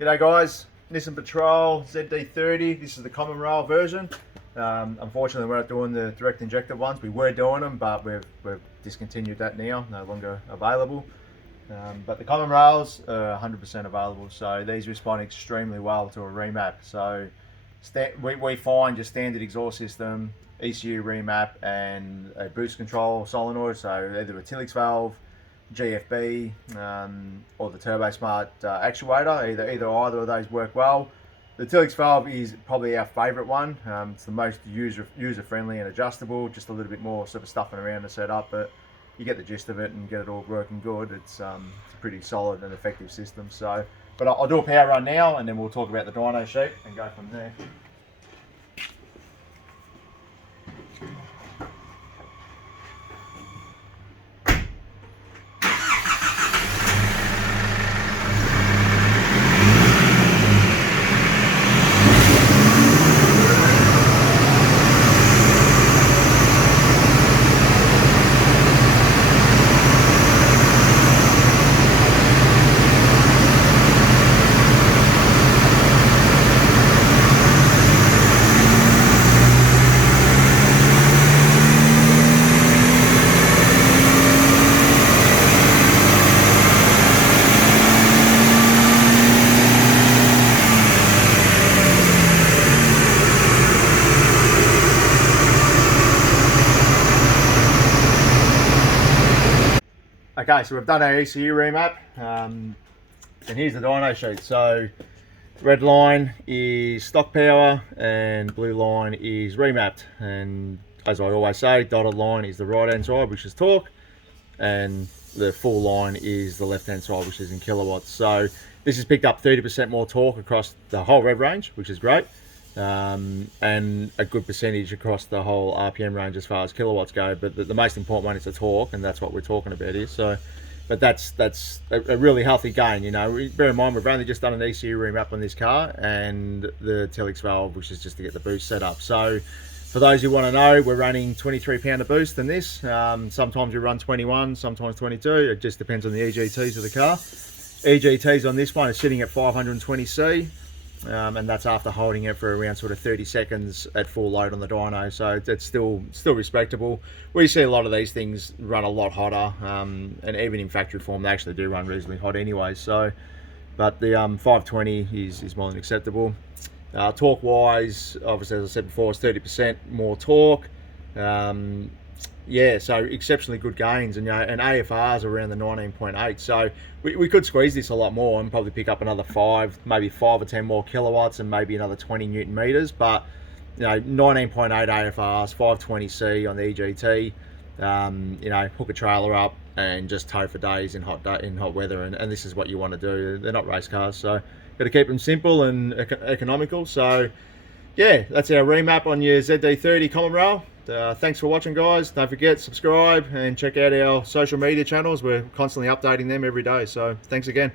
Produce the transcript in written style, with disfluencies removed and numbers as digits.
G'day guys, Nissan Patrol ZD30. This is the common rail version. Unfortunately, we're not doing the direct injector ones. We were doing them, but we've discontinued that now, no longer available. But the common rails are 100% available, so these respond extremely well to a remap. So we find your standard exhaust system, ECU remap, and a boost control solenoid, so either a Tilix valve, GFB, or the Turbo Smart actuator. Either of those work well. The Tilix valve is probably our favourite one. It's the most user friendly and adjustable. Just a little bit more sort of stuffing around to set up, but you get the gist of it and get it all working good. It's a pretty solid and effective system. So, but I'll do a power run now, and then we'll talk about the dyno sheet and go from there. Okay, so we've done our ECU remap, and here's the dyno sheet. So red line is stock power and blue line is remapped, and as I always say, dotted line is the right hand side, which is torque, and the full line is the left hand side, which is in kilowatts. So this has picked up 30% more torque across the whole rev range, which is great, and a good percentage across the whole RPM range as far as kilowatts go. But the most important one is the torque, and that's what we're talking about here. So, but that's a really healthy gain. You know, bear in mind we've only just done an ECU remap on this car and the Tilix valve, which is just to get the boost set up. So for those who want to know, we're running 23 pound of boost in this. Sometimes we run 21, sometimes 22. It just depends on the EGTs of the car. EGTs on this one is sitting at 520C. And that's after holding it for around sort of 30 seconds at full load on the dyno, so it's still respectable. We see a lot of these things run a lot hotter, and even in factory form they actually do run reasonably hot anyway. So, but the 520 is more than acceptable. Torque wise, obviously as I said before, it's 30% more torque. Yeah, so exceptionally good gains, and and AFRs around the 19.8. So we could squeeze this a lot more and probably pick up another 5 or 10 more kilowatts and maybe another 20 Newton meters. But 19.8 AFRs, 520C on the EGT. Hook a trailer up and just tow for days in hot weather, and this is what you want to do. They're not race cars, so got to keep them simple and economical. So yeah, that's our remap on your ZD30 common rail. Thanks for watching, guys. Don't forget, subscribe and check out our social media channels. We're constantly updating them every day. So thanks again.